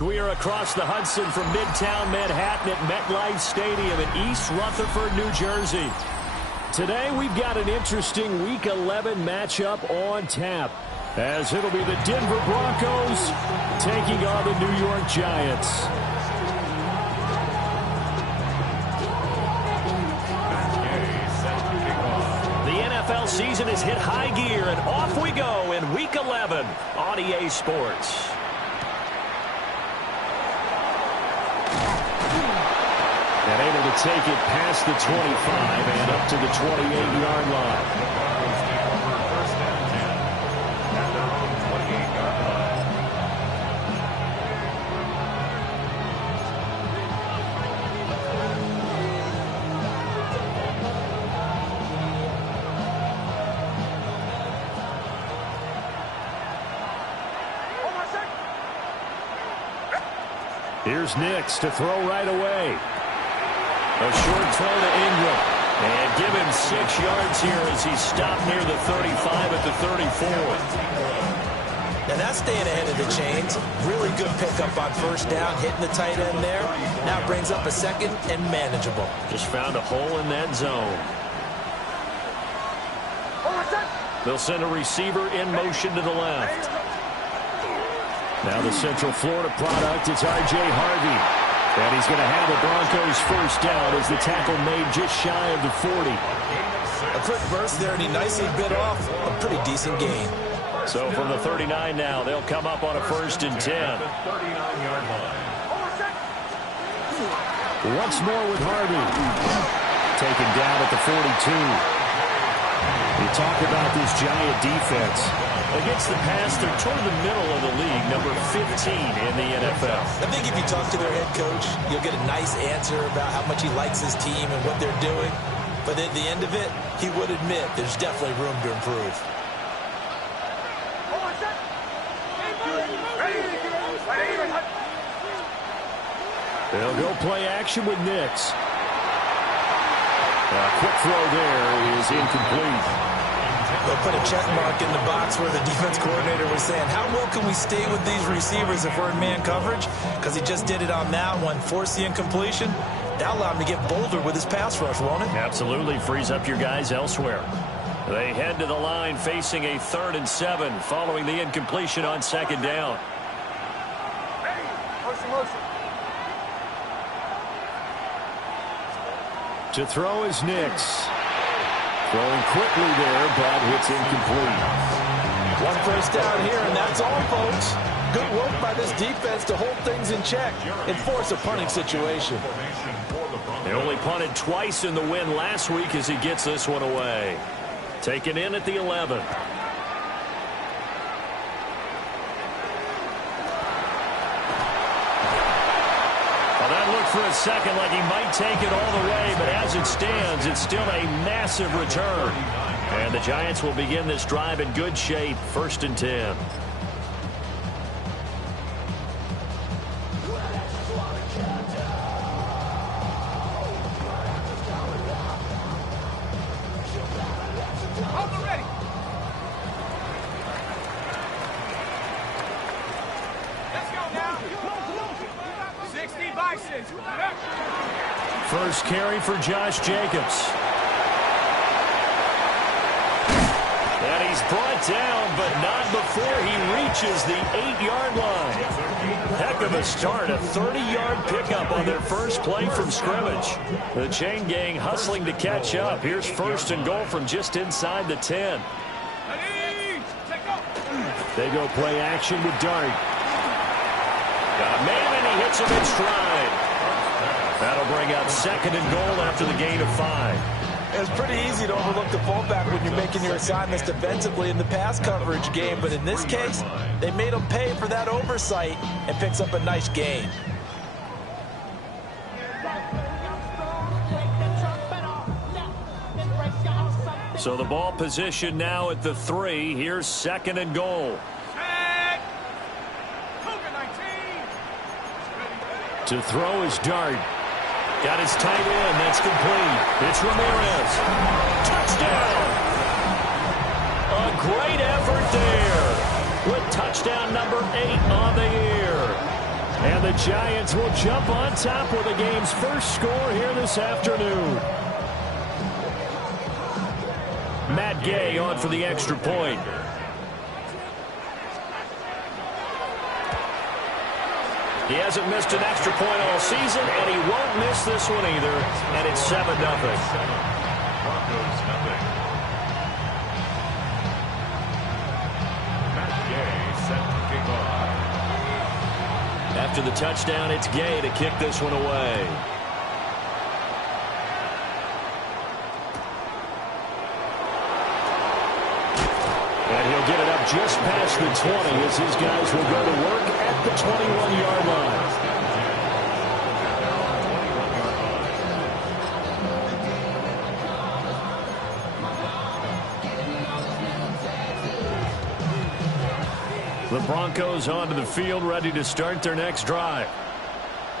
We are across the Hudson from Midtown Manhattan at MetLife Stadium in East Rutherford, New Jersey. Today we've got an interesting Week 11 matchup on tap, as it'll be the Denver Broncos taking on the New York Giants. The NFL season has hit high gear, and off we go in Week 11 on EA Sports. And able to take it past the 25 and up to the 28-yard line. Here's Nix to throw right away. A short throw to Ingram. And give him 6 yards here as he stopped near the 35 at the 34. Now that's staying ahead of the chains. Really good pickup on first down, hitting the tight end there. Now brings up a second and manageable. Just found a hole in that zone. They'll send a receiver in motion to the left. Now the Central Florida product, it's R.J. Harvey. And he's going to have the Broncos first down as the tackle made just shy of the 40. A quick burst there, and he nicely bit off a pretty decent gain. So from the 39 now, they'll come up on a 1st and 10. Once more with Harvey. Taken down at the 42. You talk about this Giant defense. Against the pass, they're toward the middle of the league, number 15 in the NFL. I think if you talk to their head coach, you'll get a nice answer about how much he likes his team and what they're doing. But at the end of it, he would admit there's definitely room to improve. They'll go play action with Nix. A quick throw there is incomplete. They'll put a check mark in the box where the defense coordinator was saying, how well can we stay with these receivers if we're in man coverage? Because he just did it on that one, forced the incompletion. That'll allow him to get bolder with his pass rush, won't it? Absolutely, frees up your guys elsewhere. They head to the line facing a 3rd and 7 following the incompletion on 2nd down. To throw is Nix. Throwing quickly there, but it's incomplete. One first down here, and that's all, folks. Good work by this defense to hold things in check and force a punting situation. They only punted twice in the win last week as he gets this one away. Taken in at the 11. For a second like he might take it all the way, but as it stands, it's still a massive return. And the Giants will begin this drive in good shape, 1st and 10. First carry for Josh Jacobs. And he's brought down, but not before he reaches the 8-yard line. Heck of a start, a 30-yard pickup on their first play from scrimmage. The chain gang hustling to catch up. Here's 1st and goal from just inside the 10. They go play action with Dart. Got a man, and he hits him in stride. That'll bring up 2nd and goal after the gain of 5. It's pretty easy to overlook the fullback when you're making your assignments defensively in the pass coverage game, but in this case, they made him pay for that oversight and picks up a nice gain. So the ball position now at the 3. Here's 2nd and goal. To throw is Dart. Got his tight end. That's complete. It's Ramirez. Touchdown. A great effort there with touchdown number 8 on the year. And the Giants will jump on top with the game's first score here this afternoon. Matt Gay on for the extra point. He hasn't missed an extra point all season, and he won't miss this one either. And it's 7-0. After the touchdown, it's Gay to kick this one away. And he'll get it up just past the 20 as his guys will go to work at the 21-yard line. The Broncos onto the field, ready to start their next drive.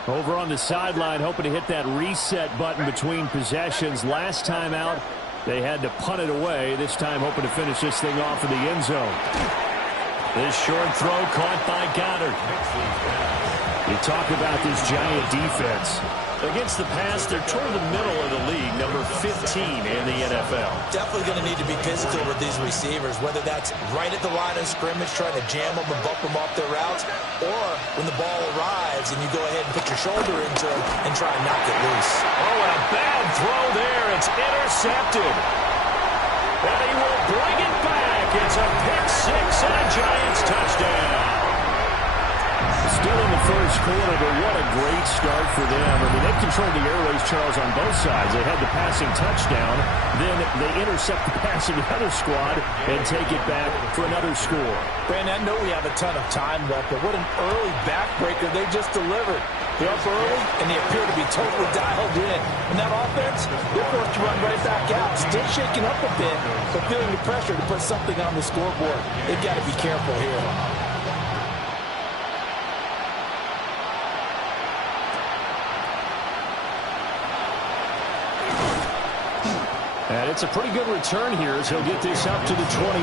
Over on the sideline, hoping to hit that reset button between possessions. Last time out, they had to punt it away. This time, hoping to finish this thing off in the end zone. This short throw caught by Goddard. You talk about this Giant defense. Against the pass, they're toward the middle of the league, number 15 in the NFL. Definitely going to need to be physical with these receivers, whether that's right at the line of scrimmage, trying to jam them and bump them off their routes, or when the ball arrives and you go ahead and put your shoulder into it and try and knock it loose. Oh, and a bad throw there. It's intercepted. And he will bring it back. It's a pick six and a Giants touchdown. Still in the first quarter, but what a great start for them. I mean, they controlled the airways, Charles, on both sides. They had the passing touchdown. Then they intercept the pass of the other squad and take it back for another score. Brandon, I know we have a ton of time left, but what an early backbreaker they just delivered. They're up early, and they appear to be totally dialed in. And that offense, they're forced to run right back out. Still shaking up a bit, but feeling the pressure to put something on the scoreboard. They've got to be careful here. And it's a pretty good return here as he'll get this up to the 29.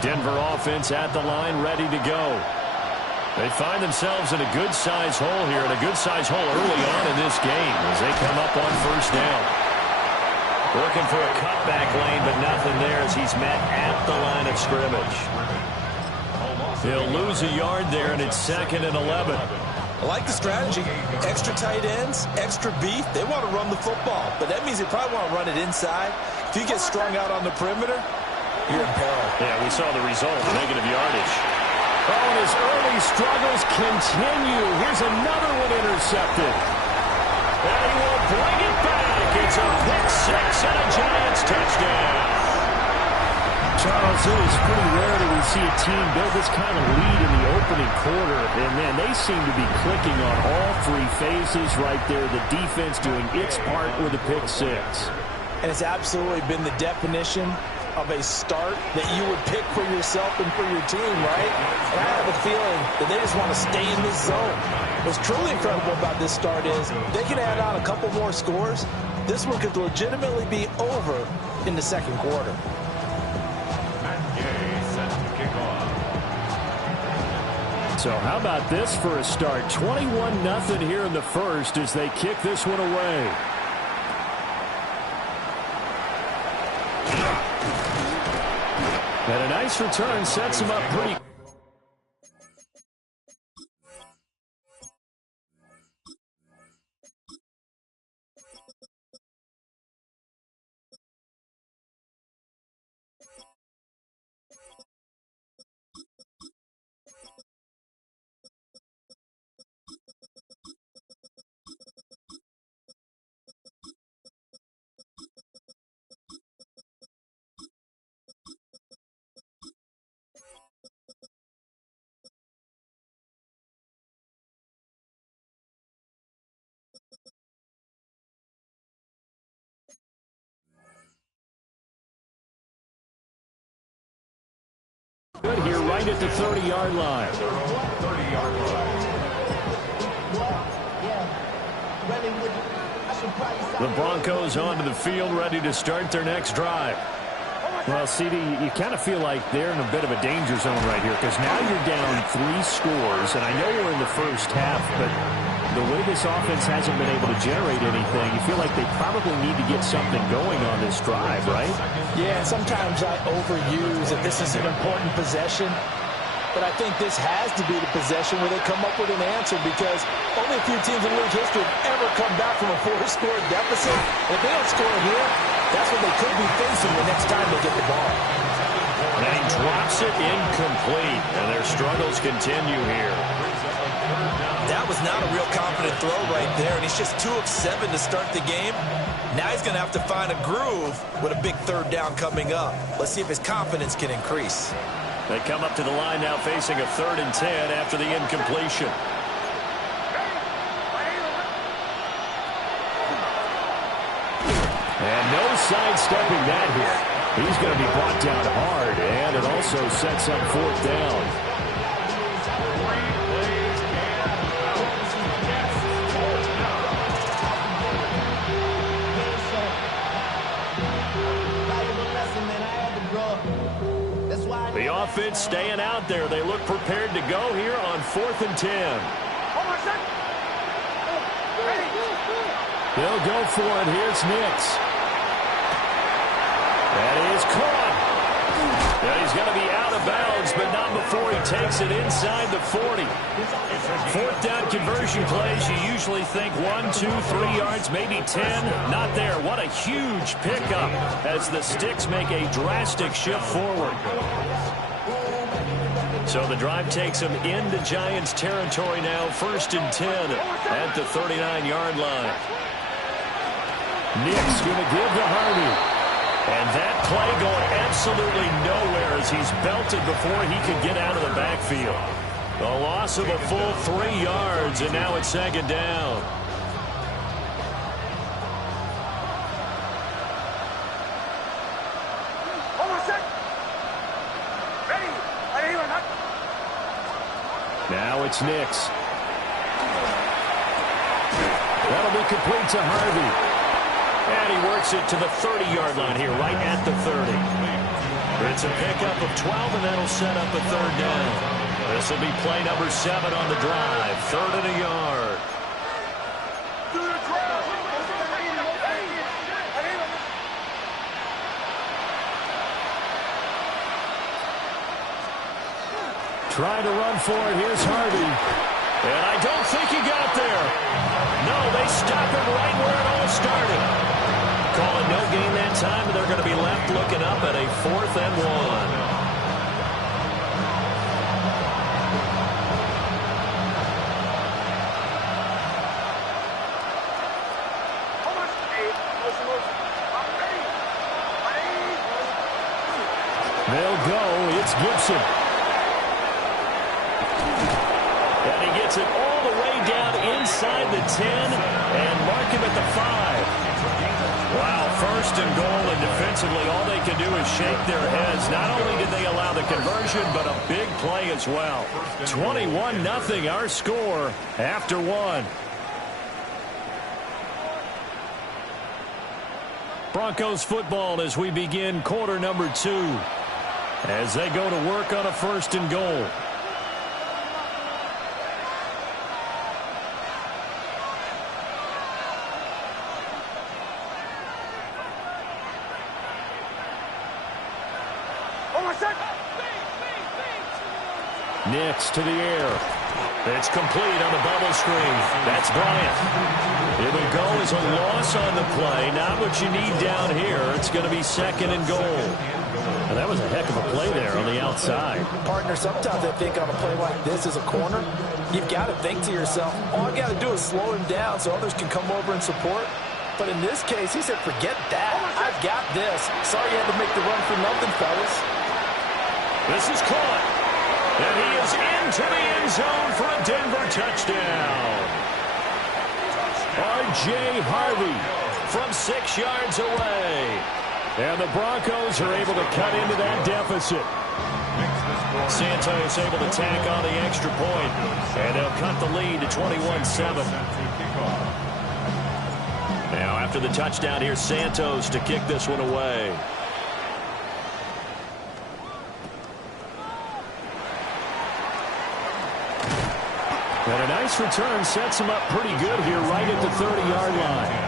Denver offense at the line, ready to go. They find themselves in a good-sized hole here, and a good-sized hole early on in this game as they come up on first down. Looking for a cutback lane, but nothing there as he's met at the line of scrimmage. He'll lose a yard there, and it's 2nd and 11. I like the strategy. Extra tight ends, extra beef. They want to run the football, but that means they probably want to run it inside. If you get strung out on the perimeter, you're in peril. Yeah, we saw the result, negative yardage. Oh, and his early struggles continue. Here's another one intercepted. And he will bring it back. It's a pick six and a Giants touchdown. Charles, it is pretty rare that we see a team build this kind of lead in the opening quarter. And, man, they seem to be clicking on all three phases right there. The defense doing its part with a pick six. And it's absolutely been the definition of a start that you would pick for yourself and for your team, right? And I have a feeling that they just want to stay in this zone. What's truly incredible about this start is they can add on a couple more scores. This one could legitimately be over in the second quarter. So how about this for a start? 21-0 here in the first as they kick this one away. And a nice return sets him up pretty. Good here right at the 30-yard line. The Broncos onto the field, ready to start their next drive. Well, CD, you kind of feel like they're in a bit of a danger zone right here because now you're down 3 scores, and I know we're in the first half, but the way this offense hasn't been able to generate anything, you feel like they probably need to get something going on this drive, right? Yeah, and sometimes I overuse that this is an important possession, but I think this has to be the possession where they come up with an answer because only a few teams in league history have ever come back from a 4-score deficit. If they don't score here, that's what they could be facing the next time they get the ball. And he drops it incomplete, and their struggles continue here. That was not a real confident throw right there, and he's just 2 of 7 to start the game. Now he's going to have to find a groove with a big 3rd down coming up. Let's see if his confidence can increase. They come up to the line now facing a 3rd and 10 after the incompletion. And no sidestepping that here. He's going to be brought down hard, and it also sets up 4th down. The offense staying out there. They look prepared to go here on 4th and 10. They'll go for it. Here's Nix. That is caught. And he's going to be out of bounds, but not before he takes it inside the 40. 4th down conversion plays, you usually think 1, 2, 3 yards, maybe 10. Not there. What a huge pickup as the Sticks make a drastic shift forward. So the drive takes them into Giants territory now. 1st and 10 at the 39-yard line. Nick's going to give to Harvey. And that play going absolutely nowhere as he's belted before he could get out of the backfield. A loss of a full 3 yards, and now it's 2nd down. Now it's Nix. That'll be complete to Harvey. And he works it to the 30-yard line here, right at the 30. It's a pickup of 12, and that'll set up a 3rd down. This will be play number 7 on the drive. 3rd and a yard. Trying to run for it. Here's Harvey. And I don't think he got there. No, they stop him right where it all started. Call it no gain that time, and they're going to be left looking up at a 4th and 1. They'll go. It's Gibson. And he gets it all the way down inside the 10 and mark him at the 5. Wow, 1st and goal, and defensively all they can do is shake their heads. Not only did they allow the conversion, but a big play as well. 21-0 our score after 1. Broncos football as we begin quarter number 2. As they go to work on a 1st and goal. Nix to the air. It's complete on the bubble screen. That's Bryant. It'll go as a loss on the play. Not what you need down here. It's going to be 2nd and goal. And that was a heck of a play there on the outside. Partner, sometimes I think on a play like this as a corner, you've got to think to yourself, all I got to do is slow him down so others can come over and support. But in this case, he said, forget that. I've got this. Sorry you had to make the run for nothing, fellas. This is caught. And he is into the end zone for a Denver touchdown. R.J. Harvey from 6 yards away. And the Broncos are able to cut into that deficit. Santos able to tack on the extra point. And they'll cut the lead to 21-7. Now after the touchdown, here's Santos to kick this one away. And a nice return sets him up pretty good here right at the 30-yard line.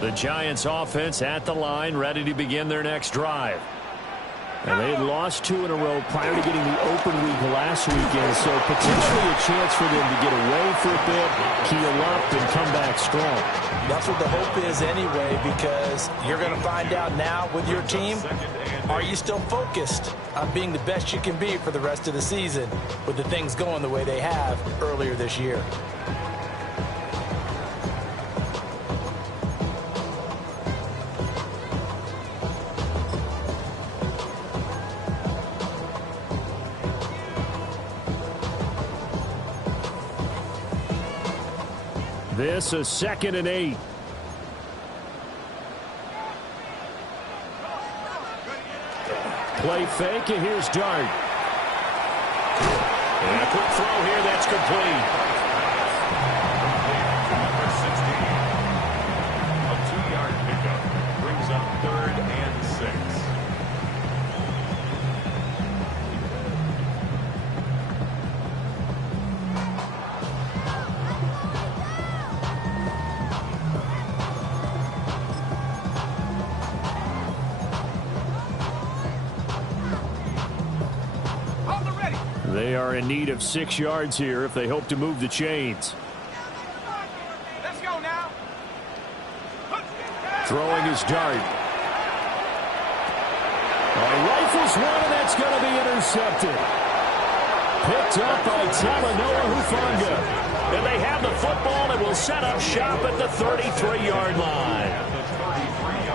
The Giants offense at the line, ready to begin their next drive. And they had lost 2 in a row prior to getting the open week last weekend, so potentially a chance for them to get away for a bit, heal up, and come back strong. That's what the hope is anyway, because you're going to find out now with your team, are you still focused on being the best you can be for the rest of the season with the things going the way they have earlier this year? This is 2nd and 8. Play fake, and here's Dart. And a quick throw here, that's complete. Number 16. A 2-yard pickup brings up 3rd and 6. They are in need of 6 yards here if they hope to move the chains. Let's go now. Throwing his Dart. Rifles one, and that's going to be intercepted. Picked up by Talanoa Hufanga. And they have the football and will set up shop at the 33-yard line.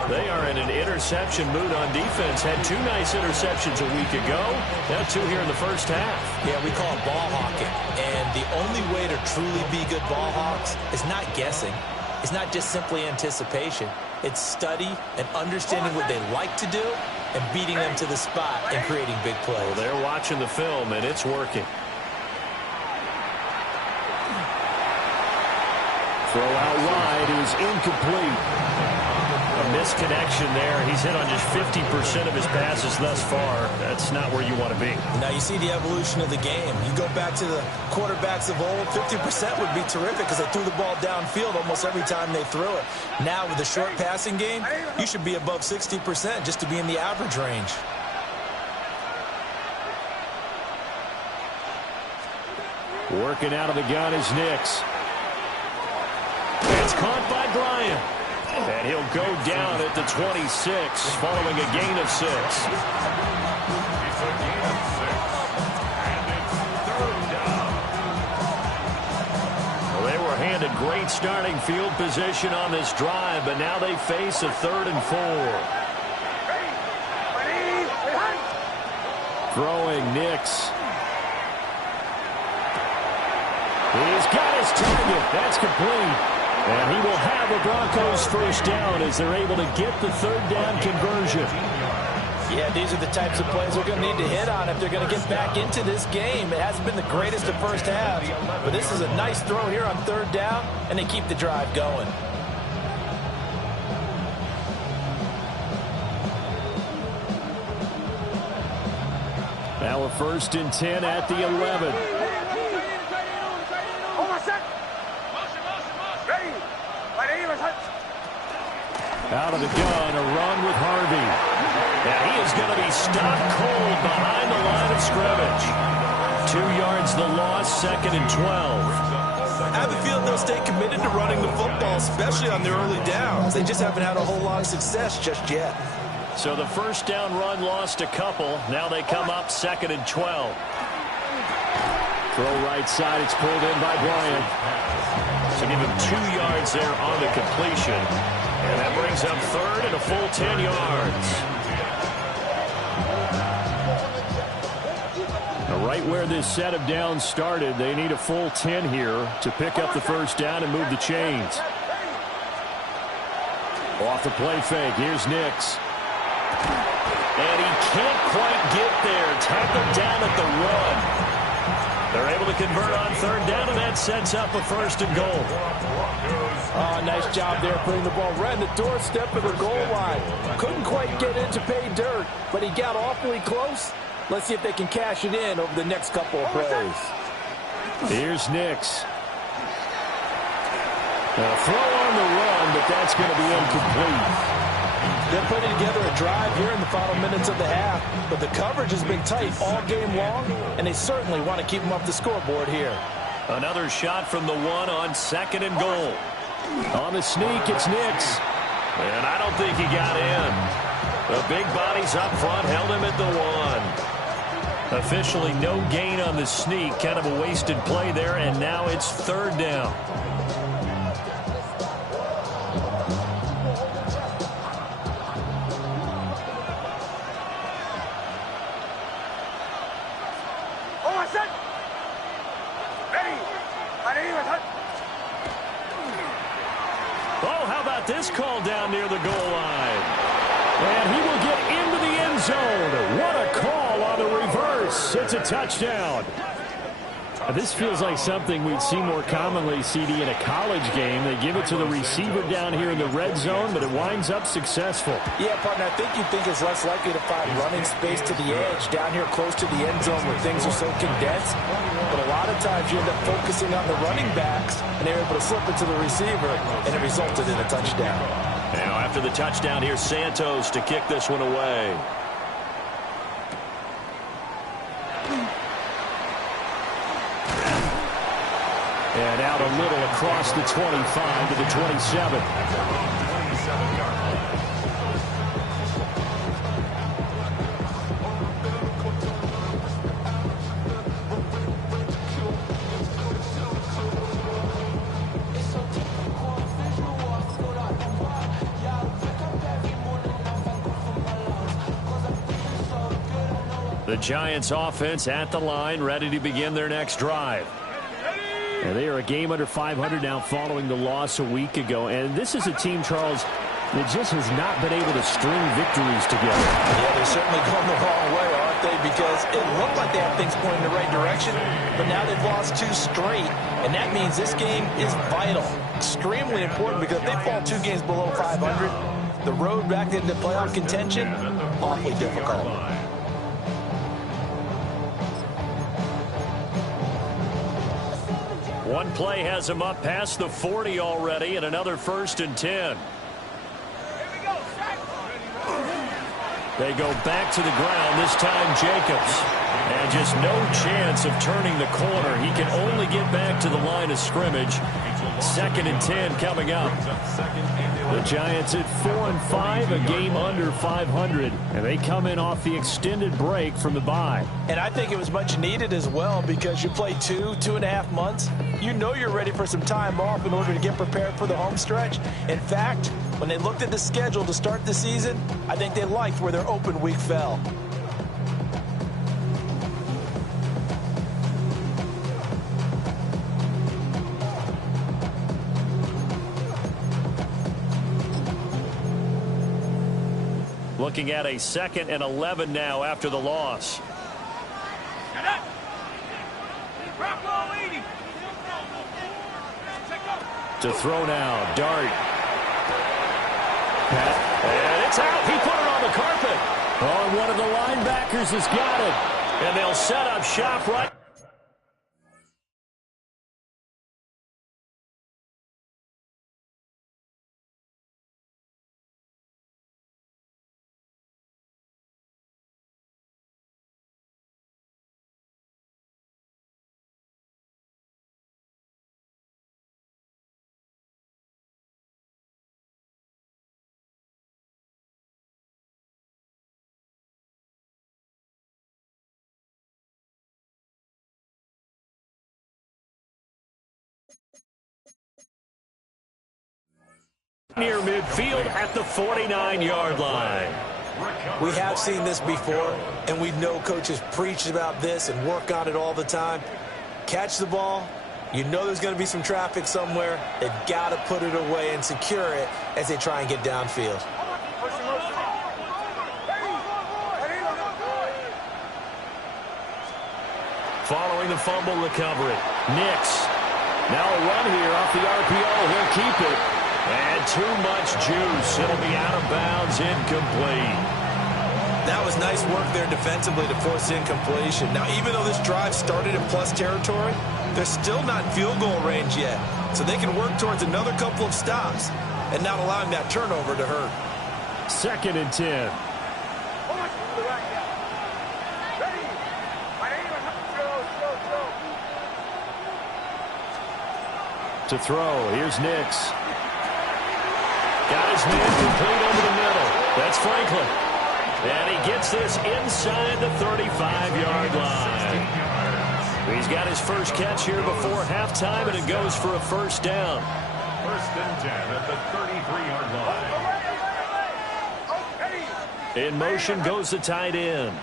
They are in an interception mood on defense. Had 2 nice interceptions a week ago. Now 2 here in the first half. Yeah, we call it ball hawking. And the only way to truly be good ball hawks is not guessing. It's not just simply anticipation. It's study and understanding what they like to do and beating them to the spot and creating big plays. Well, they're watching the film, and it's working. Throw out wide is incomplete. A misconnection there. He's hit on just 50% of his passes thus far. That's not where you want to be. Now you see the evolution of the game. You go back to the quarterbacks of old, 50% would be terrific because they threw the ball downfield almost every time they threw it. Now with the short passing game, you should be above 60% just to be in the average range. Working out of the gun is Nix. It's caught by Bryant. And he'll go down at the 26 following a gain of 6. Well, they were handed great starting field position on this drive, but now they face a 3rd and 4. Throwing Nix. He's got his target. That's complete. And he will have the Broncos first down as they're able to get the 3rd down conversion. Yeah, these are the types of plays they're going to need to hit on if they're going to get back into this game. It hasn't been the greatest of first halves, but this is a nice throw here on 3rd down, and they keep the drive going. Now a 1st and 10 at the 11. Out of the gun, a run with Harvey. And he is going to be stopped cold behind the line of scrimmage. 2 yards the loss, 2nd and 12. I have a feeling they'll stay committed to running the football, especially on their early downs. They just haven't had a whole lot of success just yet. So the 1st down run lost a couple. Now they come up 2nd and 12. Throw right side. It's pulled in by Bryant. So give him 2 yards there on the completion. And that brings up 3rd and a full 10 yards. A right right where this set of downs started. They need a full 10 here to pick up the first down and move the chains. Off the play fake. Here's Nix. And he can't quite get there. Tackled down at the 1. They're able to convert on third down, and that sets up a first and goal. Oh, nice job there putting the ball right in the doorstep of the goal line. Couldn't quite get in to pay dirt, but he got awfully close. Let's see if they can cash it in over the next couple of plays. Here's Nix. A throw on the run, but that's going to be incomplete. They're putting together a drive here in the final minutes of the half, but the coverage has been tight all game long, and they certainly want to keep them off the scoreboard here. Another shot from the 1 on second and goal. On the sneak, it's Nix. And I don't think he got in. The big bodies up front held him at the 1. Officially no gain on the sneak. Kind of a wasted play there, and now it's third down. Oh, how about this call down near the goal line? And he will get into the end zone. What a call on the reverse. It's a touchdown. This feels like something we'd see more commonly, CD, in a college game. They give it to the receiver down here in the red zone, but it winds up successful. Yeah, partner, I think you think it's less likely to find running space to the edge down here close to the end zone where things are so condensed. But a lot of times you end up focusing on the running backs, and they're able to slip it to the receiver, and it resulted in a touchdown. Now after the touchdown, here's Santos to kick this one away. And out a little across the 25 to the 27. The Giants offense at the line, ready to begin their next drive. And they are a game under 500 now following the loss a week ago. And this is a team, Charles, that just has not been able to string victories together. Yeah, they're certainly going the wrong way, aren't they? Because it looked like they had things pointing in the right direction, but now they've lost 2 straight. And that means this game is vital, extremely important, because if they fall 2 games below 500, the road back into playoff contention, awfully difficult. One play has him up past the 40 already, and another first and 10. They go back to the ground, this time Jacobs. And just no chance of turning the corner. He can only get back to the line of scrimmage. Second and 10 coming up. The Giants at 4-5, a game under 500. And they come in off the extended break from the bye. And I think it was much needed as well, because you play 2.5 months. You know you're ready for some time off in order to get prepared for the home stretch. In fact, when they looked at the schedule to start the season, I think they liked where their open week fell. Looking at a 2nd and 11 now after the loss. To throw now, Dart. And it's out. He put it on the carpet. Oh, and one of the linebackers has got it. And they'll set up shop right. Near midfield at the 49-yard line. We have seen this before, and we know coaches preach about this and work on it all the time. Catch the ball. You know there's going to be some traffic somewhere. They've got to put it away and secure it as they try and get downfield. Following the fumble recovery, Nix. Now a run here off the RPO. He'll keep it. And too much juice. It'll be out of bounds, incomplete. That was nice work there defensively to force incompletion. Now, even though this drive started in plus territory, they're still not in field goal range yet. So they can work towards another couple of stops and not allowing that turnover to hurt. 2nd and 10. To throw, here's Nix. Got his man complete over the middle. That's Franklin. And he gets this inside the 35-yard line. He's got his first catch here before halftime, and it goes for a first down. 1st and 10 at the 33-yard line. In motion goes the tight end.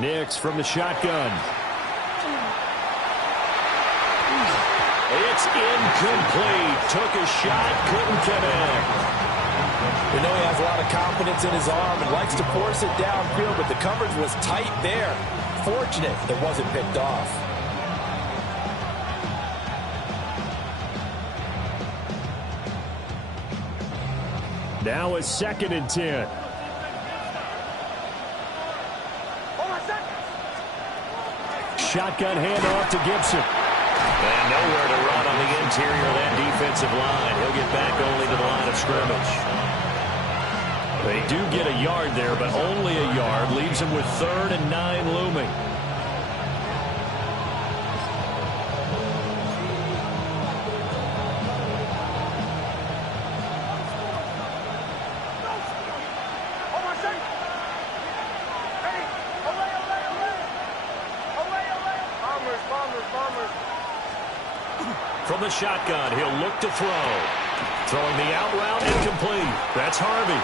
Nix from the shotgun. It's incomplete. Took a shot, couldn't connect. We know he has a lot of confidence in his arm and likes to force it downfield, but the coverage was tight there. Fortunate it wasn't picked off. Now a 2nd and 10. Shotgun handoff to Gibson. And nowhere to run on the interior of that defensive line. He'll get back only to the line of scrimmage. They do get a yard there, but only a yard. Leaves him with 3rd and 9 looming. From the shotgun, he'll look to throw. Throwing the out route, incomplete. That's Harvey.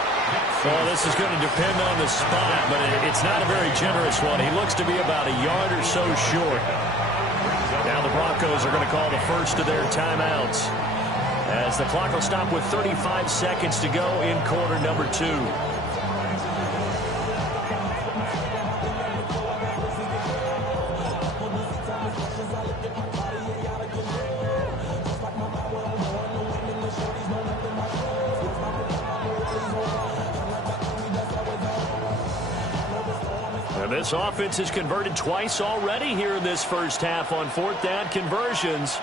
Well, this is going to depend on the spot, but it's not a very generous one. He looks to be about a yard or so short. Now the Broncos are going to call the first of their timeouts, as the clock will stop with 35 seconds to go in quarter number 2. This offense has converted twice already here in this first half on 4th down conversions.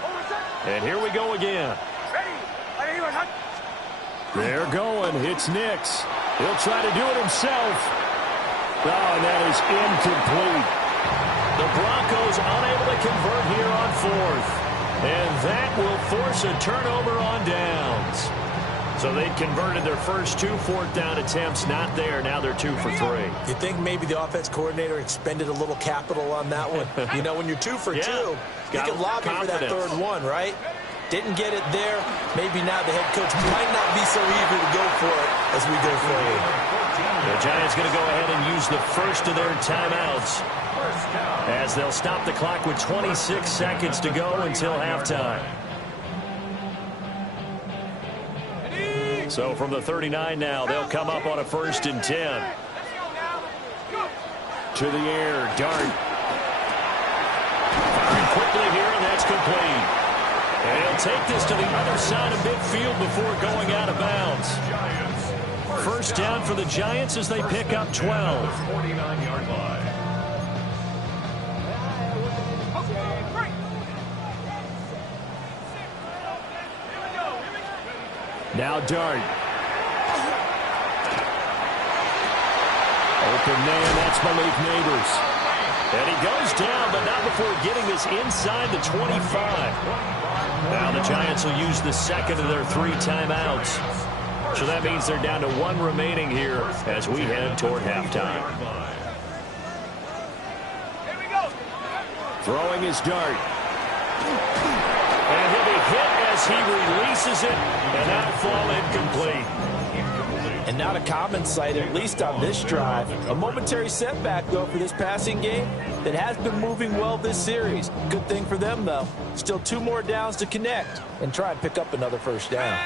And here we go again. They're going. It's Nix. He'll try to do it himself. Oh, and that is incomplete. The Broncos unable to convert here on 4th. And that will force a turnover on downs. So they'd converted their first 2 4th down attempts. Not there. Now they're 2 for 3. You think maybe the offense coordinator expended a little capital on that one? You know, when you're 2 for 2, you can lobby for that 3rd one, right? Didn't get it there. Maybe now the head coach might not be so eager to go for it as we go forward. The Giants going to go ahead and use the first of their timeouts, as they'll stop the clock with 26 seconds to go until halftime. So from the 39 now, they'll come up on a 1st and 10. To the air, Dart. Firing quickly here, and that's complete. And he'll take this to the other side of midfield before going out of bounds. First down for the Giants as they pick up 12. 49-yard line. Now Dart. Open man, that's Malik Neighbors. And he goes down, but not before getting this inside the 25. Now the Giants will use the second of their 3 timeouts. So that means they're down to 1 remaining here as we head toward halftime. Throwing his Dart. And he'll be hit as he releases it, and that'll fall incomplete. And not a common sight, at least on this drive. A momentary setback, though, for this passing game that has been moving well this series. Good thing for them, though. Still 2 more downs to connect and try and pick up another first down.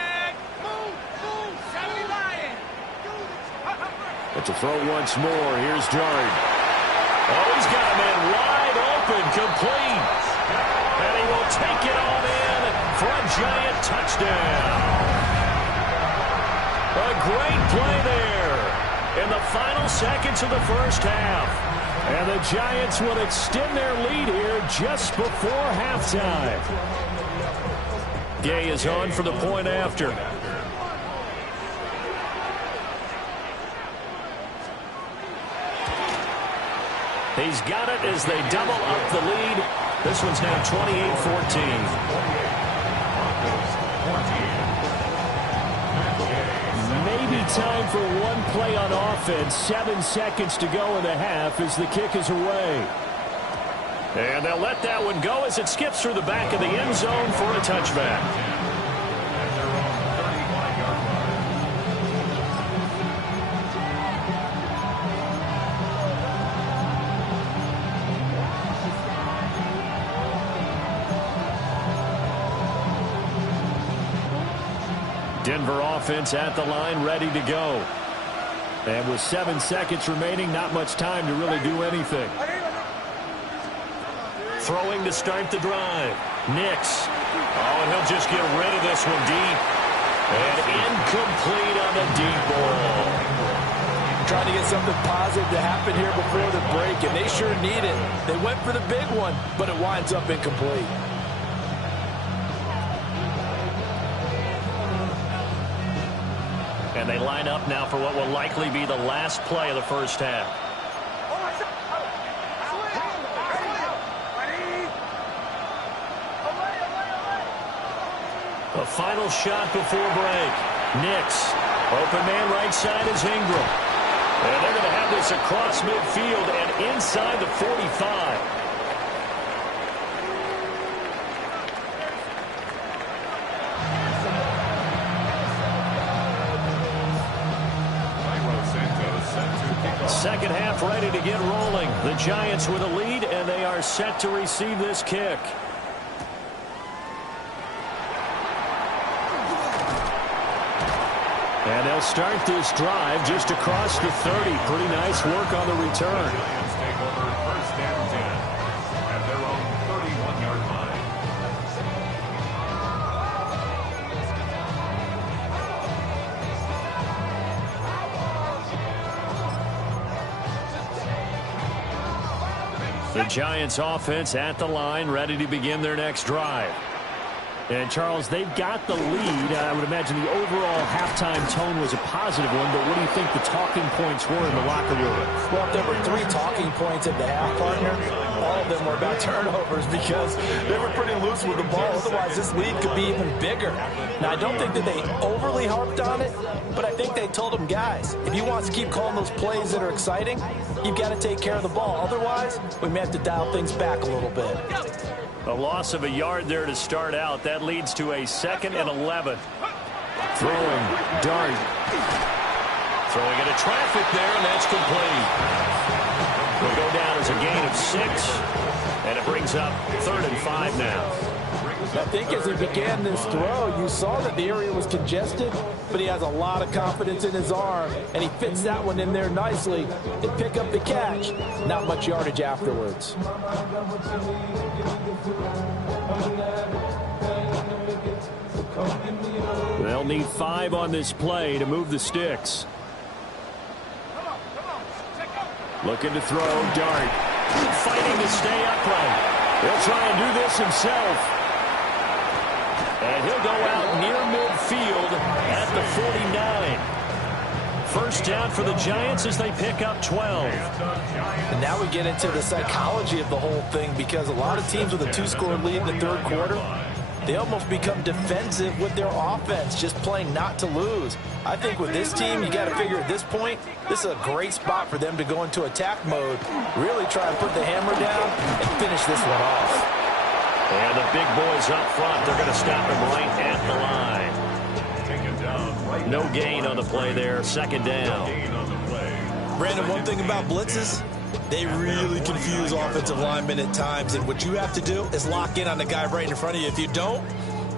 But to throw once more, here's Dart. Oh, he's got a man wide open, complete. And he will take it on in for a Giant touchdown. A great play there in the final seconds of the first half. And the Giants will extend their lead here just before halftime. Gay is on for the point after. He's got it as they double up the lead. This one's now 28-14. Maybe time for one play on offense. 7 seconds to go in the half as the kick is away. And they'll let that one go as it skips through the back of the end zone for a touchback. Denver offense at the line, ready to go. And with 7 seconds remaining, not much time to really do anything. Throwing to start the drive. Nix. Oh, and he'll just get rid of this one deep. And incomplete on the deep ball. Trying to get something positive to happen here before the break, and they sure need it. They went for the big one, but it winds up incomplete. And they line up now for what will likely be the last play of the first half. The final shot before break. Nix. Open man right side is Ingram. And they're going to have this across midfield and inside the 45. Second half ready to get rolling. The Giants with a lead, and they are set to receive this kick. And they'll start this drive just across the 30. Pretty nice work on the return. Giants take over first and 10 at their own 31-yard line. The Giants offense at the line, ready to begin their next drive. And, Charles, they've got the lead. I would imagine the overall halftime tone was a positive one, but what do you think the talking points were in the locker room? Well, if there were 3 talking points at the half, partner, all of them were about turnovers because they were pretty loose with the ball. Otherwise, this lead could be even bigger. Now, I don't think that they overly harped on it, but I think they told them, guys, if you want to keep calling those plays that are exciting, you've got to take care of the ball. Otherwise, we may have to dial things back a little bit. A loss of a yard there to start out. That leads to a 2nd and 11. Throwing, Dart. Throwing into traffic there, and that's complete. Will go down as a gain of 6, and it brings up 3rd and 5 now. I think as he began this throw, you saw that the area was congested, but he has a lot of confidence in his arm, and he fits that one in there nicely to pick up the catch. Not much yardage afterwards. They'll need 5 on this play to move the sticks. Looking to throw, Dart. Fighting to stay upright. He'll try and do this himself. And he'll go out near midfield at the 49. First down for the Giants as they pick up 12. And now we get into the psychology of the whole thing, because a lot of teams with a 2-score lead in the 3rd quarter, they almost become defensive with their offense, just playing not to lose. I think with this team, you got to figure at this point, this is a great spot for them to go into attack mode, really try and put the hammer down and finish this one off. And the big boys up front, they're going to stop him right at the line. Taken down right no gain on the play there. Second down. Brandon, one thing about blitzes, they really confuse offensive linemen at times, and what you have to do is lock in on the guy right in front of you. If you don't,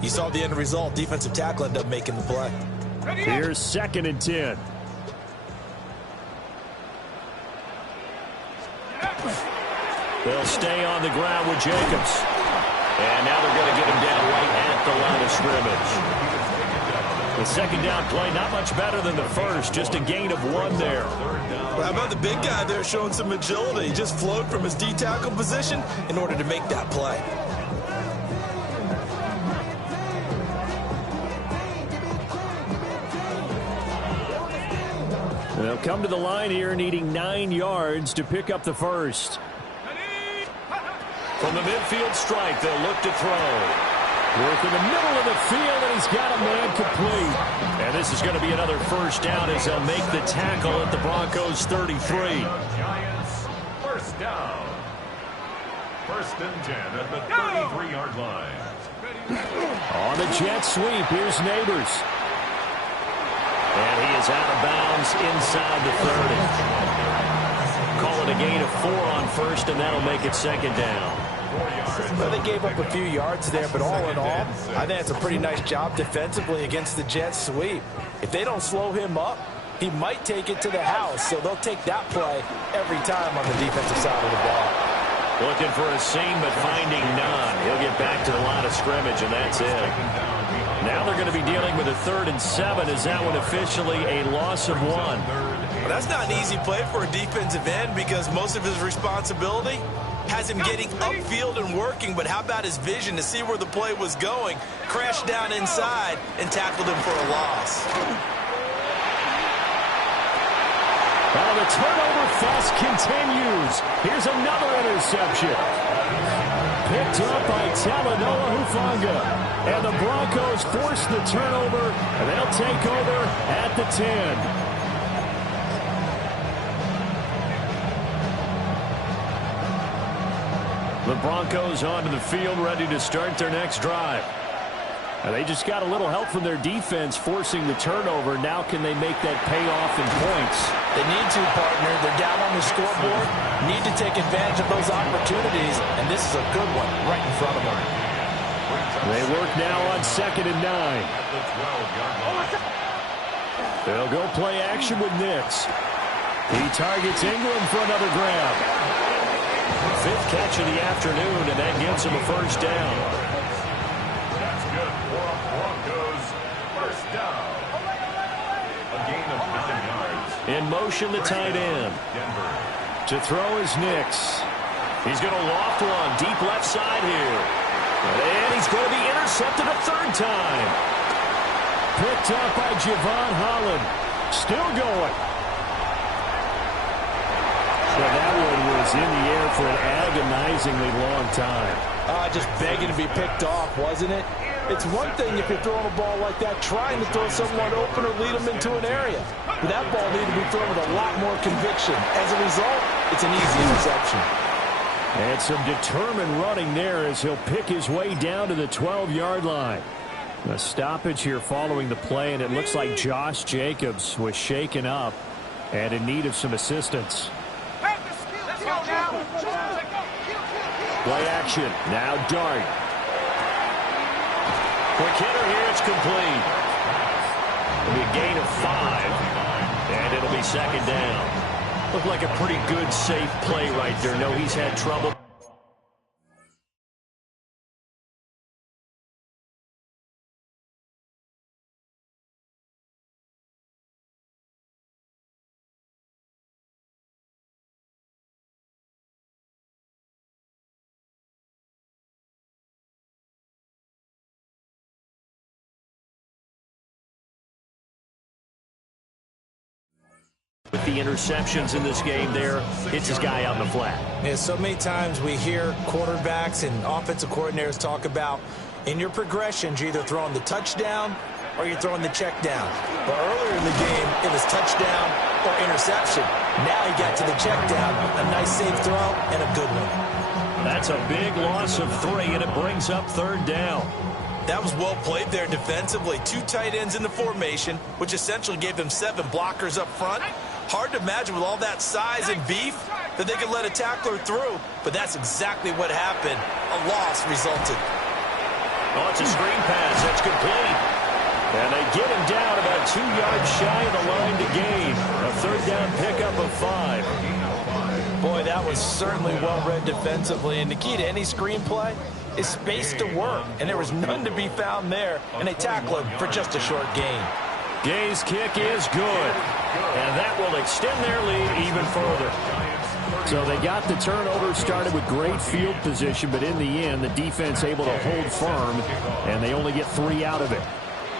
you saw the end result. Defensive tackle ended up making the play. Here's 2nd and 10. They'll stay on the ground with Jacobs. And now they're going to get him down right at the line of scrimmage. The second down play, not much better than the first, just a gain of 1 there. Well, how about the big guy there showing some agility? He just flowed from his D-tackle position in order to make that play. They'll come to the line here needing 9 yards to pick up the first. From the midfield stripe, they'll look to throw. Work in the middle of the field, and he's got a man complete. And this is going to be another first down as they'll make the tackle at the Broncos' 33. Giants, first down. 1st and 10 at the 33-yard line. On the jet sweep, here's Neighbors. And he is out of bounds inside the 30. Call it a gain of 4 on first, and that'll make it second down. Well, they gave up a few yards there, but all in all, I think it's a pretty nice job defensively against the jet sweep. If they don't slow him up, he might take it to the house, so they'll take that play every time on the defensive side of the ball. Looking for a seam, but finding none. He'll get back to the line of scrimmage, and that's it. Now they're going to be dealing with a 3rd and 7. Is that one officially a loss of 1? Well, that's not an easy play for a defensive end because most of his responsibility has him getting upfield and working, but how about his vision to see where the play was going, crashed down inside, and tackled him for a loss. Well, the turnover fest continues. Here's another interception. Picked up by Talanoa Hufanga. And the Broncos force the turnover, and they'll take over at the 10. The Broncos onto the field, ready to start their next drive. And they just got a little help from their defense forcing the turnover. Now can they make that pay off in points? They need to, partner. They're down on the scoreboard. Need to take advantage of those opportunities, and this is a good one right in front of them. They work now on 2nd and 9. They'll go play action with Nix. He targets Ingram for another grab. 5th catch of the afternoon, and that gives him a first down. That's good for Broncos. First down. A gain of 9 yards. In motion, the tight end. To throw is Nix. He's going to loft one deep left side here. And he's going to be intercepted a 3rd time. Picked up by Javon Holland. Still going. Well, that one was in the air for an agonizingly long time. Just begging to be picked off, wasn't it? It's one thing if you're throwing a ball like that, trying to throw someone open or lead them into an area. But that ball needed to be thrown with a lot more conviction. As a result, it's an easy interception. And some determined running there as he'll pick his way down to the 12-yard line. A stoppage here following the play, and it looks like Josh Jacobs was shaken up and in need of some assistance. Play action. Now Dart. Quick hitter here. It's complete. It'll be a gain of 5. And it'll be second down. Looked like a pretty good, safe play right there. No, he's had trouble. With the interceptions in this game there, hits his guy out in the flat. Yeah, so many times we hear quarterbacks and offensive coordinators talk about in your progressions, you're either throwing the touchdown or you're throwing the check down. But earlier in the game, it was touchdown or interception. Now he got to the check down, a nice safe throw, and a good one. That's a big loss of 3, and it brings up 3rd down. That was well played there defensively. 2 tight ends in the formation, which essentially gave them 7 blockers up front. Hard to imagine with all that size and beef that they could let a tackler through, but that's exactly what happened. A loss resulted. Oh, it's a screen pass. That's complete. And they get him down about 2 yards shy of the line to gain. A 3rd down pickup of 5. Boy, that was certainly well-read defensively, and the key to any screenplay is space to work, and there was none to be found there, and they tackle him for just a short gain. Gay's kick is good, and that will extend their lead even further. So they got the turnover started with great field position, but in the end, the defense able to hold firm, and they only get 3 out of it.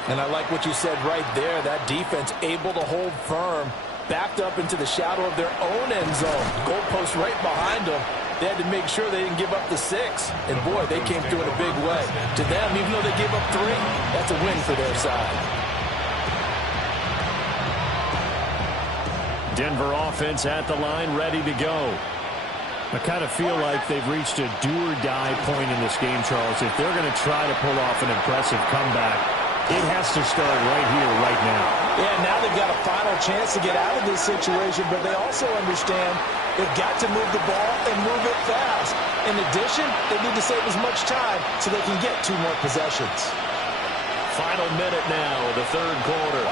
And I like what you said right there, that defense able to hold firm, backed up into the shadow of their own end zone. Goalpost right behind them. They had to make sure they didn't give up the 6. And, boy, they came through in a big way. To them, even though they gave up 3, that's a win for their side. Denver offense at the line, ready to go. I kind of feel like they've reached a do-or-die point in this game, Charles. If they're going to try to pull off an impressive comeback, it has to start right here, right now. Yeah, now they've got a final chance to get out of this situation, but they also understand they've got to move the ball and move it fast. In addition, they need to save as much time so they can get 2 more possessions. Final minute now, the 3rd quarter.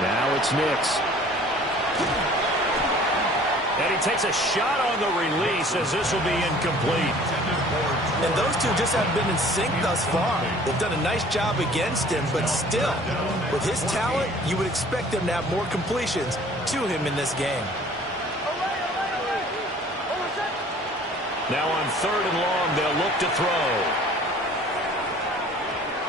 Now it's Nix. And he takes a shot on the release as this will be incomplete. And those two just haven't been in sync thus far. They've done a nice job against him, but still, with his talent, you would expect them to have more completions to him in this game. Now on 3rd and long, they'll look to throw.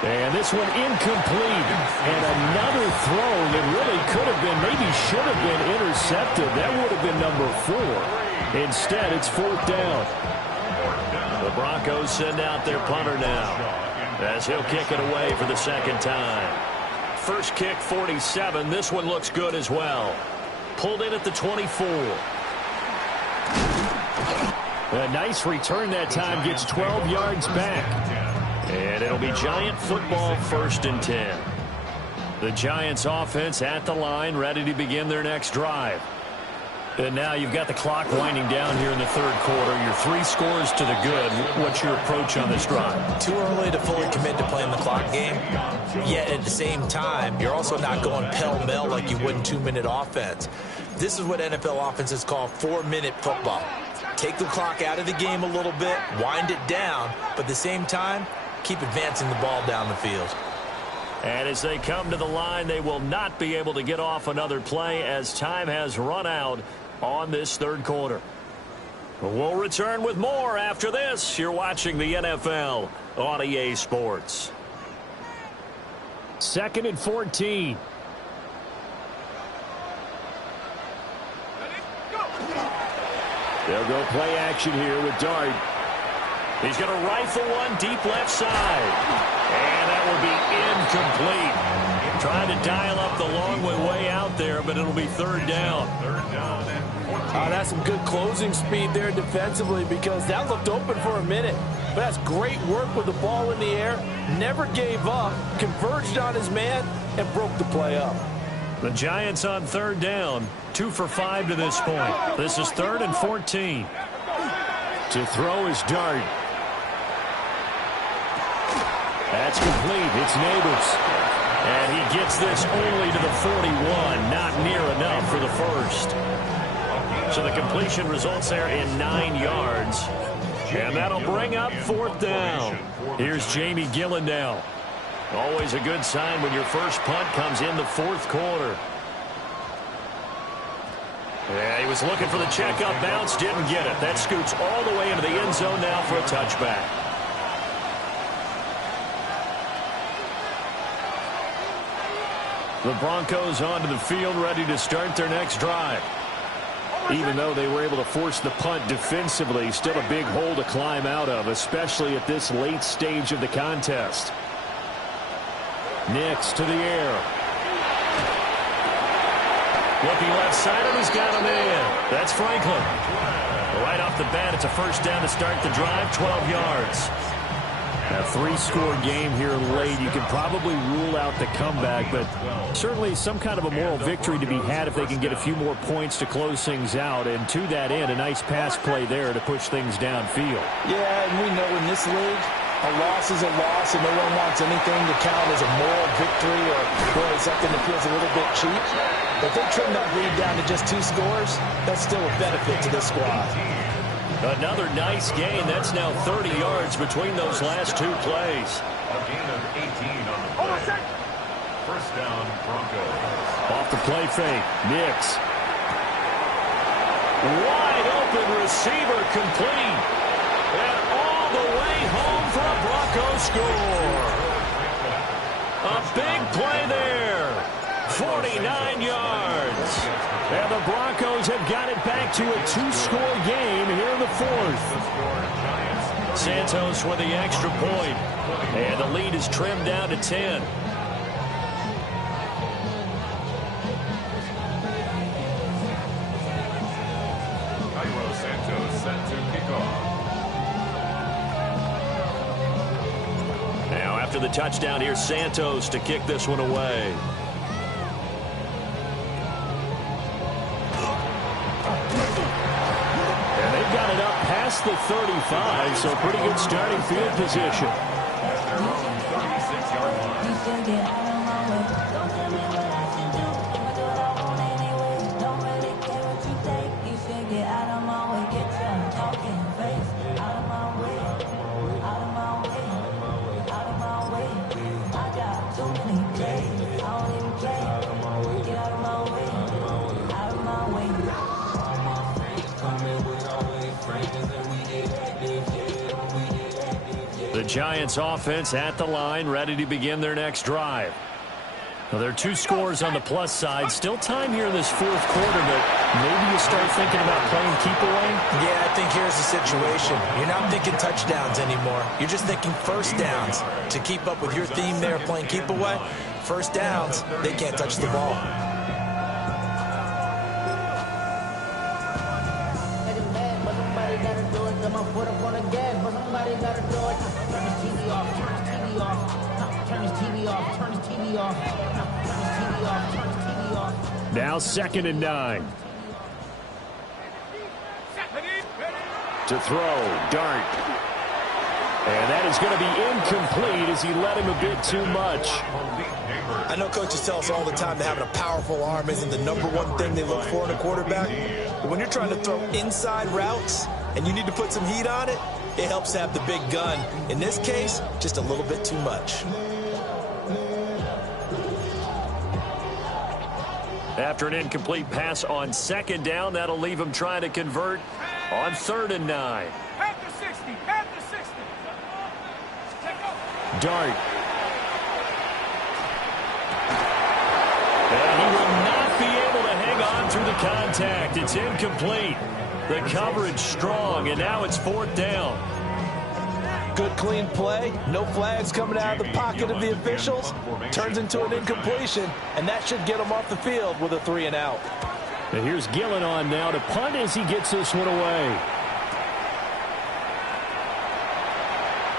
And this one incomplete. And another throw that really could have been, maybe should have been intercepted. That would have been number 4. Instead, it's 4th down. The Broncos send out their punter now, as he'll kick it away for the 2nd time. First kick, 47. This one looks good as well. Pulled in at the 24. A nice return that time, gets 12 yards back. And it'll be Giant football, 1st and 10. The Giants offense at the line, ready to begin their next drive. And now you've got the clock winding down here in the 3rd quarter. Your 3 scores to the good. What's your approach on this drive? Too early to fully commit to playing the clock game. Yet at the same time, you're also not going pell-mell like you would in 2-minute offense. This is what NFL offenses call 4-minute football. Take the clock out of the game a little bit, wind it down, but at the same time, keep advancing the ball down the field. And as they come to the line, they will not be able to get off another play as time has run out on this 3rd quarter. We'll return with more after this. You're watching the NFL on EA Sports. 2nd and 14. They'll go play action here with Dart. He's going to rifle one deep left side. And that will be incomplete. Trying to dial up the long way out there, but it'll be 3rd down. That's some good closing speed there defensively, because that looked open for a minute. But that's great work with the ball in the air. Never gave up, converged on his man, and broke the play up. The Giants on 3rd down. 2 for 5 to this point. This is 3rd and 14. To throw is Dart. That's complete. It's Neighbors. And he gets this only to the 41. Not near enough for the 1st. So the completion results there in 9 yards. And that'll bring up 4th down. Here's Jamie Gillen now. Always a good sign when your first punt comes in the 4th quarter. Yeah, he was looking for the check-up bounce, didn't get it. That scoots all the way into the end zone now for a touchback. The Broncos onto the field, ready to start their next drive. Even though they were able to force the punt defensively, still a big hole to climb out of, especially at this late stage of the contest. Nix to the air. Looking left side, and he's got a man. That's Franklin. Right off the bat, it's a first down to start the drive, 12 yards. A three-score game here late. You can probably rule out the comeback, but certainly some kind of a moral victory to be had if they can get a few more points to close things out. And to that end, a nice pass play there to push things downfield. Yeah, and we know in this league, a loss is a loss, and no one wants anything to count as a moral victory or really something that feels a little bit cheap. But if they trim that lead down to just 2 scores, that's still a benefit to this squad. Another nice gain. That's now 30 yards between those last 2 plays. A gain of 18 on the play. First down, Broncos. Off the play fake. Nix. Wide open receiver complete. And all the way home for a Broncos score. A big play there. 49 yards. And the Broncos have got it back to a 2-score game here in the 4th. Santos with the extra point. And the lead is trimmed down to 10. Cairo Santos set to kick off. Now after the touchdown, here's Santos to kick this one away. The 35, so pretty good starting field position. The Giants offense at the line, ready to begin their next drive. Well, there are 2 scores on the plus side. Still time here in this 4th quarter, but maybe you start thinking about playing keep away? Yeah, I think here's the situation. You're not thinking touchdowns anymore. You're just thinking first downs. To keep up with your theme there, playing keep away, first downs, they can't touch the ball. Now 2nd and 9. To throw, Dart. And that is going to be incomplete as he let him a bit too much. I know coaches tell us all the time that having a powerful arm isn't the #1 thing they look for in a quarterback. But when you're trying to throw inside routes and you need to put some heat on it, it helps to have the big gun. In this case, just a little bit too much. After an incomplete pass on 2nd down, that'll leave him trying to convert on 3rd and 9. At the 60, at the 60. Dart. And he will not be able to hang on through the contact. It's incomplete. The coverage strong, and now it's 4th down. Good clean play, no flags coming out of the pocket of the officials. Turns into an incompletion, and that should get him off the field with a 3 and out. And here's Gillen on now to punt as he gets this one away.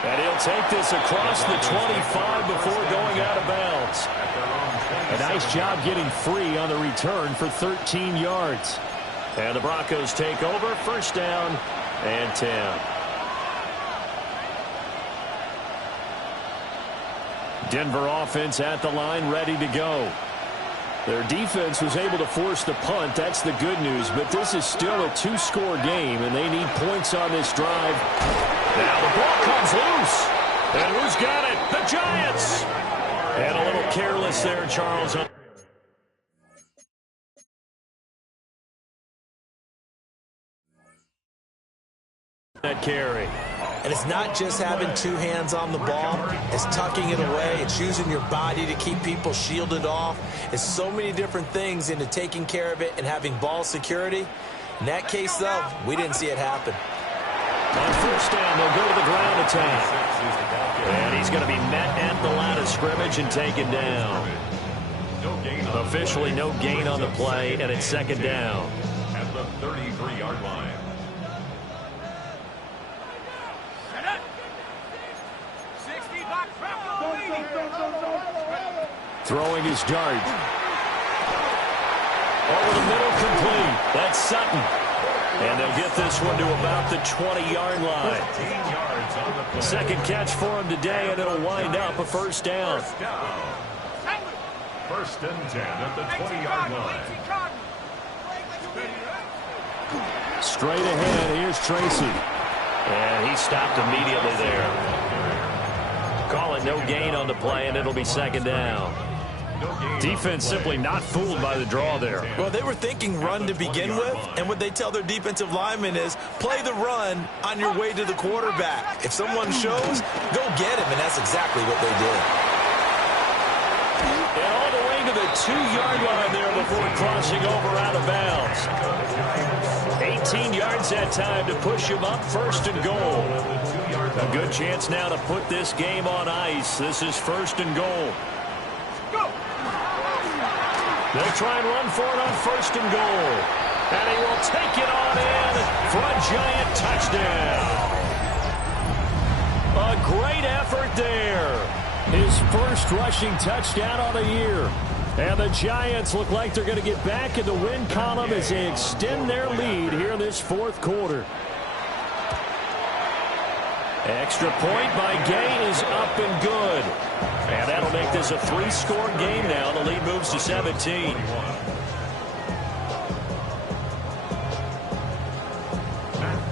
And he'll take this across the 25 before going out of bounds. A nice job getting free on the return for 13 yards. And the Broncos take over, first down and 10. Denver offense at the line, ready to go. Their defense was able to force the punt. That's the good news. But this is still a 2-score game, and they need points on this drive. Now the ball comes loose. And who's got it? The Giants. And a little careless there, Charles. That carry. And it's not just having 2 hands on the ball. It's tucking it away. It's using your body to keep people shielded off. It's so many different things into taking care of it and having ball security. In that case, though, we didn't see it happen. On first down, they'll go to the ground attack. And he's going to be met at the line of scrimmage and taken down. Officially no gain on the play, and it's 2nd down. At the 33-yard line. Throwing his dart. Over the middle, complete. That's Sutton. And they'll get this one to about the 20-yard line. Second catch for him today, and it'll wind up a first down. First and 10 at the 20-yard line. Straight ahead, here's Tracy. And he stopped immediately there. Call it no gain on the play, and it'll be second down. Defense simply not fooled by the draw there. Well, they were thinking run to begin with, and what they tell their defensive linemen is play the run on your way to the quarterback. If someone shows, go get him, and that's exactly what they did. And all the way to the 2-yard line there before crossing over out of bounds. 18 yards that time to push him up, first and goal. A good chance now to put this game on ice. This is first and goal. They'll try and run for it on first and goal. And he will take it on in for a giant touchdown. A great effort there. His first rushing touchdown on the year. And the Giants look like they're going to get back in the win column as they extend their lead here in this fourth quarter. Extra point by Gay is up and good. And that'll make this a 3-score game now. The lead moves to 17.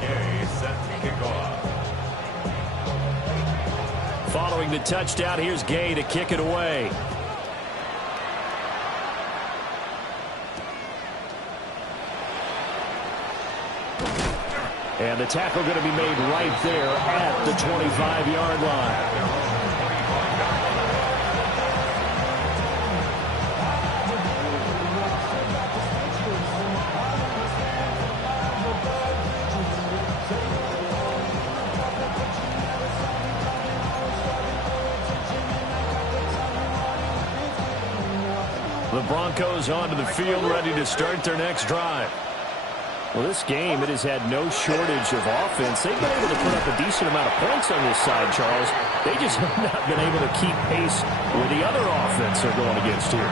Gay set to kick off. Following the touchdown, here's Gay to kick it away. And the tackle going to be made right there at the 25-yard line. The Broncos onto the field, ready to start their next drive. Well, this game, it has had no shortage of offense. They've been able to put up a decent amount of points on this side, Charles. They just have not been able to keep pace with the other offense they're going against here.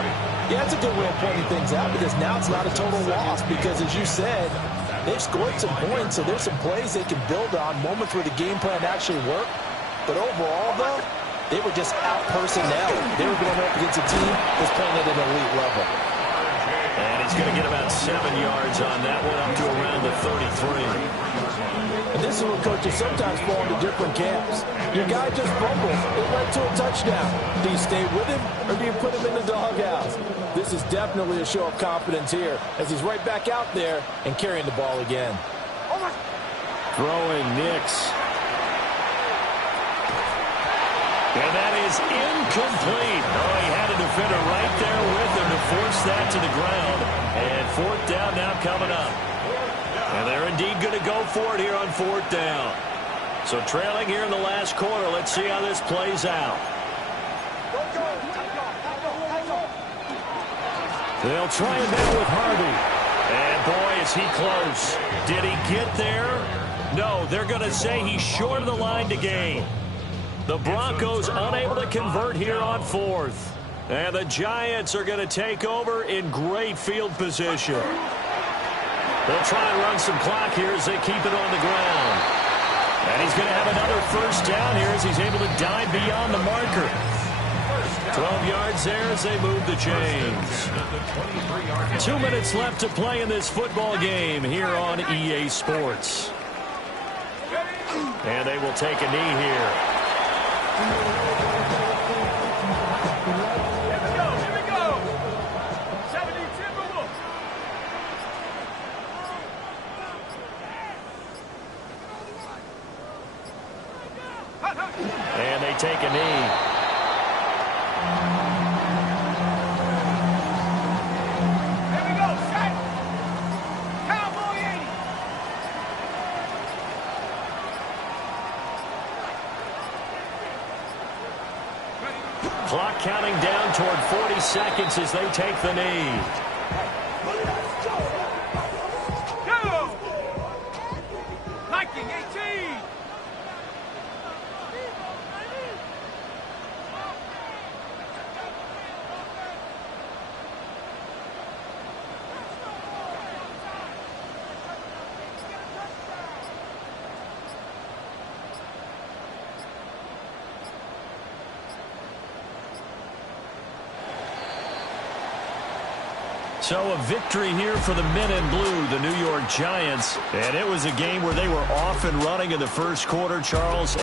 Yeah, that's a good way of pointing things out because now it's not a total loss because, as you said, they've scored some points, so there's some plays they can build on, moments where the game plan actually worked. But overall, though, they were just out-personnel. They were going up against a team that's playing at an elite level. And he's going to get about 7 yards on that one, up to around the 33. And this is where coaches sometimes fall into different camps. Your guy just fumbled. It led to a touchdown. Do you stay with him, or do you put him in the doghouse? This is definitely a show of confidence here, as he's right back out there and carrying the ball again. Throwing Nix. And that is incomplete. Oh, he had a defender right there with him to force that to the ground. And fourth down now coming up. And they're indeed going to go for it here on fourth down. So trailing here in the last quarter. Let's see how this plays out. They'll try it now with Harvey. And boy, is he close. Did he get there? No, they're going to say he's short of the line to gain. The Broncos unable to convert here on fourth. And the Giants are going to take over in great field position. They'll try and run some clock here as they keep it on the ground. And he's going to have another first down here as he's able to dive beyond the marker. 12 yards there as they move the chains. 2 minutes left to play in this football game here on EA Sports. And they will take a knee here. Here we go. 70 Timberwolves. And they take a knee. Here we go. Set. Cowboy 80. Clock counting down toward 40 seconds as they take the knee. Go. Viking 18. So a victory here for the men in blue, the New York Giants. And it was a game where they were off and running in the first quarter, Charles.